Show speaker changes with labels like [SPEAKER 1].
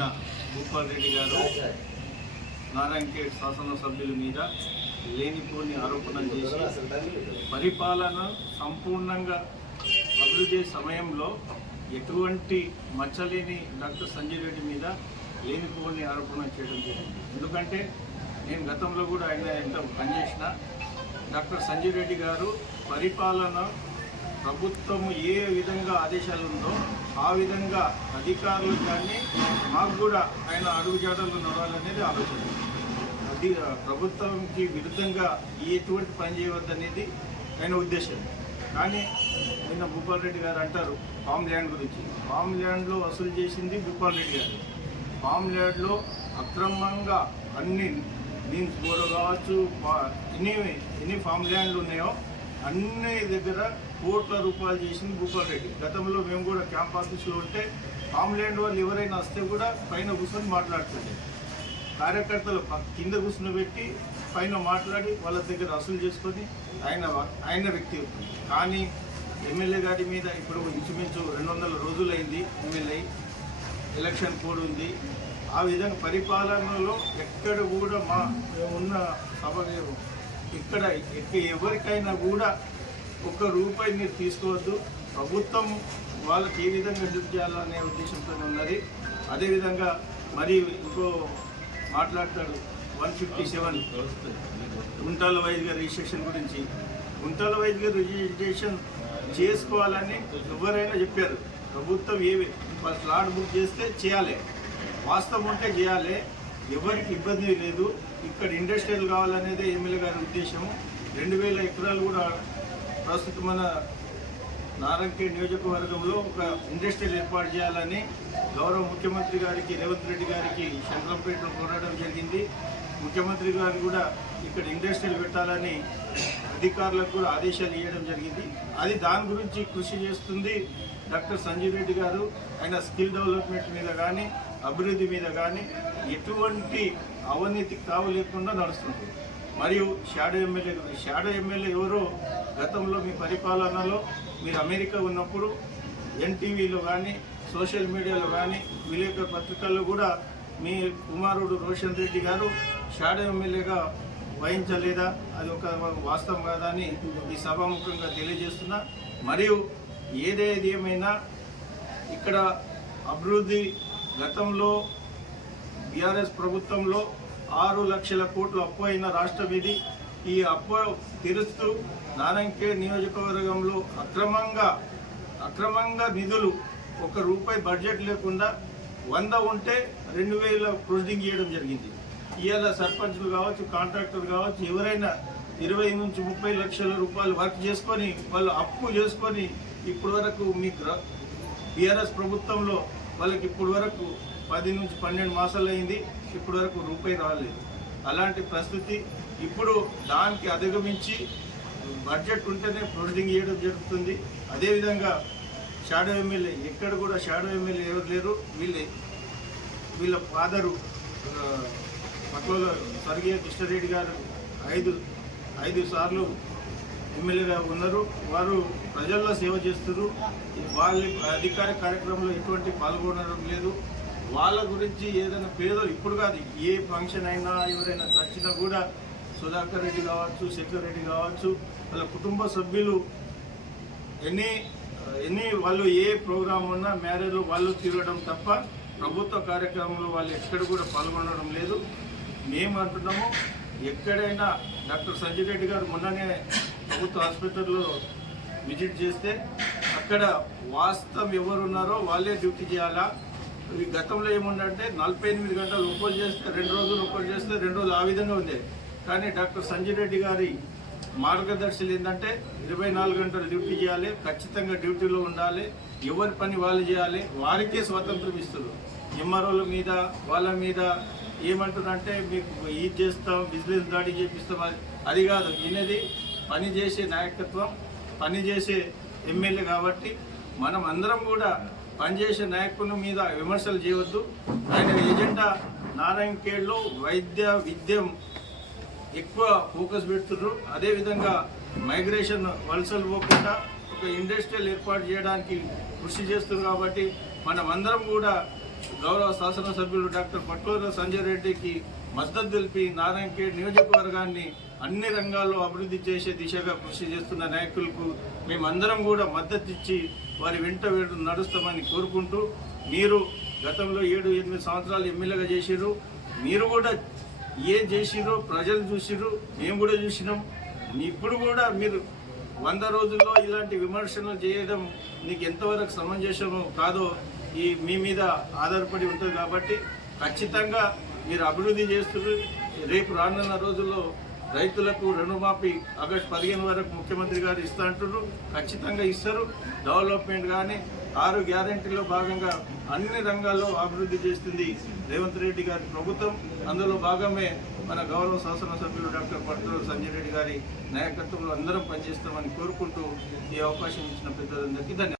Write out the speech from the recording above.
[SPEAKER 1] నిన్న భూపాల్ రెడ్డి గారు నారాయణఖేడ్ శాసనసభ్యుల మీద లేనిపోని ఆరోపణలు చేసి పరిపాలన సంపూర్ణంగా అభివృద్ధి సమయంలో ఎటువంటి మచ్చలేని డాక్టర్ సంజయ్ రెడ్డి మీద లేనిపోని ఆరోపణ చేయడం జరిగింది. ఎందుకంటే నేను గతంలో కూడా ఆయన ఎంత పనిచేసిన డాక్టర్ సంజయ్ రెడ్డి గారు పరిపాలన ప్రభుత్వం ఏ విధంగా ఆదేశాలు ఉందో ఆ విధంగా అధికారులు కానీ మాకు కూడా ఆయన అడుగుజాడలు నడవాలనేది ఆలోచన. అది ప్రభుత్వంకి విరుద్ధంగా ఎటువంటి పని చేయవద్దనేది ఆయన ఉద్దేశం. కానీ నిన్న భూపాల్ రెడ్డి గారు అంటారు ఫామ్ ల్యాండ్ గురించి. ఫామ్ ల్యాండ్లో వసూలు చేసింది భూపాల్ రెడ్డి గారు. ఫామ్ ల్యాండ్లో అక్రమంగా అన్ని మీన్స్ బోర్ కావచ్చు ఎన్ని ఎన్ని ఫామ్ ల్యాండ్లు ఉన్నాయో అన్ని దగ్గర కోట్ల రూపాయలు చేసింది భూపాల్ రెడ్డి. గతంలో మేము కూడా క్యాంప్ ఆఫీస్లో ఉంటే ఆమ్లాండ్ వాళ్ళు ఎవరైనా వస్తే కూడా పైన కూర్చొని మాట్లాడుతుండే. కార్యకర్తలు కింద కూర్చుని పెట్టి పైన మాట్లాడి వాళ్ళ దగ్గర వసూలు చేసుకొని ఆయన ఆయన వ్యక్తి కానీ ఎమ్మెల్యే గారి మీద ఇప్పుడు ఇంచుమించు రెండు వందల రోజులైంది ఎమ్మెల్యే. ఎలక్షన్ కోడ్ ఉంది. ఆ విధంగా పరిపాలనలో ఎక్కడ కూడా మా ఉన్న సభ ఇక్కడ ఎవరికైనా కూడా ఒక్క రూపాయి మీరు తీసుకోవద్దు. ప్రభుత్వం వాళ్ళకి ఏ విధంగా హెల్ప్ చేయాలనే ఉద్దేశంతో ఉన్నది. అదేవిధంగా మరి ఇంకో మాట్లాడతాడు వన్ ఫిఫ్టీ సెవెన్. గుంటాల వైద్య రిజిస్ట్రేషన్ గురించి. గుంటాల వైద్య రిజిస్ట్రేషన్ చేసుకోవాలని ఎవరైనా చెప్పారు. ప్రభుత్వం ఏవి వాళ్ళు స్లాట్ బుక్ చేస్తే చేయాలి. వాస్తవం ఉంటే చేయాలి. ఎవరికి ఇబ్బంది లేదు. ఇక్కడ ఇండస్ట్రియల్ కావాలనేదే ఎమ్మెల్యే గారి ఉద్దేశం రెండు వేల ఎకరాలు కూడా ప్రస్తుతం మన నారంకే నియోజకవర్గంలో ఒక ఇండస్ట్రియల్ ఏర్పాటు చేయాలని గౌరవ ముఖ్యమంత్రి గారికి రేవంత్ రెడ్డి గారికి శంకరంపేటలో కోరడం జరిగింది. ముఖ్యమంత్రి గారు కూడా ఇక్కడ ఇండస్ట్రియల్ పెట్టాలని అధికారులకు కూడా ఆదేశాలు ఇవ్వడం జరిగింది. అది దాని గురించి కృషి చేస్తుంది డాక్టర్ సంజీవ్ రెడ్డి గారు. ఆయన స్కిల్ డెవలప్మెంట్ మీద కానీ అభివృద్ధి మీద కానీ ఎటువంటి అవినీతి తావు లేకుండా నడుస్తుంది. మరియు షాడో ఎమ్మెల్యే షాడో ఎమ్మెల్యే ఎవరో గతంలో మీ పరిపాలనలో మీరు అమెరికా ఉన్నప్పుడు ఎన్టీవీలో కానీ సోషల్ మీడియాలో కానీ విలేకరు పత్రికల్లో కూడా మీ కుమారుడు రోషన్ రెడ్డి గారు షాడో ఎమ్మెల్యేగా వహించలేదా? అది ఒక వాస్తవం కాదా అని ఈ సభాముఖంగా తెలియజేస్తున్నా. మరియు ఏదేది ఏమైనా ఇక్కడ అభివృద్ధి గతంలో బీఆర్ఎస్ ప్రభుత్వంలో ఆరు లక్షల కోట్లు అప్పు అయిన రాష్ట్రం ఇది ఈ అప్పు తీరుస్తూ నారాయణకే నియోజకవర్గంలో అక్రమంగా అక్రమంగా నిధులు ఒక రూపాయి బడ్జెట్ లేకుండా వంద ఉంటే రెండు వేల ప్రొసీడింగ్ చేయడం జరిగింది. ఇవాళ సర్పంచ్లు కావచ్చు కాంట్రాక్టర్ కావచ్చు ఎవరైనా ఇరవై నుంచి ముప్పై లక్షల రూపాయలు వర్క్ చేసుకొని వాళ్ళు అప్పు చేసుకొని ఇప్పటి వరకు మీకు బీఆర్ఎస్ ప్రభుత్వంలో వాళ్ళకి ఇప్పటి వరకు పది నుంచి పన్నెండు మాసాలు అయింది ఇప్పటి వరకు రూపాయి రాలేదు. అలాంటి పరిస్థితి ఇప్పుడు దానికి అధిగమించి బడ్జెట్ ఉంటేనే ప్రొసీడింగ్ చేయడం జరుగుతుంది. అదేవిధంగా షాడో ఎమ్మెల్యే ఎక్కడ కూడా షాడో ఎమ్మెల్యే ఎవరు లేరు. వీళ్ళే వీళ్ళ ఫాదరు పక్కల స్వర్గీయ కృష్ణారెడ్డి గారు ఐదు ఐదు సార్లు ఎమ్మెల్యేగా ఉన్నారు. వారు ప్రజల్లో సేవ చేస్తారు వాళ్ళ అధికార కార్యక్రమంలో ఎటువంటి పాల్గొనడం లేదు. వాళ్ళ గురించి ఏదైనా పేదలు ఇప్పుడు కాదు ఏ ఫంక్షన్ అయినా ఎవరైనా చచ్చినా కూడా సుధాకర్ రెడ్డి కావచ్చు శేఖర్ రెడ్డి కావచ్చు వాళ్ళ కుటుంబ సభ్యులు ఎన్ని ఎన్ని వాళ్ళు ఏ ప్రోగ్రాం ఉన్నా మ్యారేజ్లో వాళ్ళు తిరగడం తప్ప ప్రభుత్వ కార్యక్రమంలో వాళ్ళు ఎక్కడ కూడా పాల్గొనడం లేదు. మేము అంటున్నాము ఎక్కడైనా డాక్టర్ సంజయ్ రెడ్డి గారు మొన్ననే ప్రభుత్వ హాస్పిటల్లో విజిట్ చేస్తే అక్కడ వాస్తవం ఎవరున్నారో వాళ్ళే డ్యూటీ చేయాలా? ఈ గతంలో ఏముందంటే నలభై ఎనిమిది గంటలు ఒక్కరు చేస్తే రెండు రోజులు ఒక్కరు చేస్తే రెండు రోజులు ఆ విధంగా ఉంది కానీ డాక్టర్ సంజయ్ రెడ్డి గారి మార్గదర్శులు ఏంటంటే ఇరవై నాలుగు గంటలు డ్యూటీ చేయాలి ఖచ్చితంగా డ్యూటీలో ఉండాలి ఎవరి పని వాళ్ళు చేయాలి వారికే స్వాతంత్రం ఇస్తారు ఎంఆర్ఓల మీద వాళ్ళ మీద ఏమంటుందంటే మీకు ఇది చేస్తాం బిజినెస్ దాడి చేపిస్తాం అది అది కాదు. ఈయనది పని చేసే నాయకత్వం పని చేసే ఎమ్మెల్యే కాబట్టి మనం అందరం కూడా పనిచేసే నాయకుల మీద విమర్శలు చేయవద్దు. ఆయన ఎజెండా నారాయణఖేడ్లో వైద్య విద్యం ఎక్కువ ఫోకస్ పెడుతున్నారు అదేవిధంగా మైగ్రేషన్ వలసలు పోకుండా ఒక ఇండస్ట్రియల్ ఏర్పాటు చేయడానికి కృషి చేస్తున్నారు కాబట్టి మనం అందరం కూడా గౌరవ శాసనసభ్యులు డాక్టర్ పట్లూరు సంజయ్ రెడ్డికి మద్దతు తెలిపి నారాయణఖేడ్ నియోజకవర్గాన్ని అన్ని రంగాల్లో అభివృద్ధి చేసే దిశగా కృషి చేస్తున్న నాయకులకు మేమందరం కూడా మద్దతు ఇచ్చి వారి వెంట వేడు నడుస్తామని కోరుకుంటూ మీరు గతంలో ఏడు ఎనిమిది సంవత్సరాలు ఎమ్మెల్యేగా చేసిర్రు. మీరు కూడా ఏం చేసిరో ప్రజలు చూసిరు మేము కూడా చూసినాం. ఇప్పుడు కూడా మీరు వంద రోజుల్లో ఇలాంటి విమర్శలు చేయడం నీకు ఎంతవరకు సమంజసమో కాదో ఈ మీ మీద ఆధారపడి ఉంటుంది కాబట్టి ఖచ్చితంగా మీరు అభివృద్ధి చేస్తున్నారు. రేపు రానున్న రోజుల్లో రైతులకు రుణమాఫీ ఆగస్టు పదిహేను వరకు ముఖ్యమంత్రి గారు ఇస్తా అంటున్నారు. ఖచ్చితంగా ఇస్తారు. డెవలప్మెంట్ కానీ ఆరు గ్యారంటీలో భాగంగా అన్ని రంగాల్లో అభివృద్ధి చేస్తుంది రేవంత్ రెడ్డి గారి ప్రభుత్వం. అందులో భాగమే మన గౌరవ శాసనసభ్యులు డాక్టర్ పట్ల సంజయ్ రెడ్డి గారి నాయకత్వంలో అందరం పనిచేస్తామని కోరుకుంటూ ఈ అవకాశం ఇచ్చిన పెద్దలందరికీ ధన్యవాదాలు.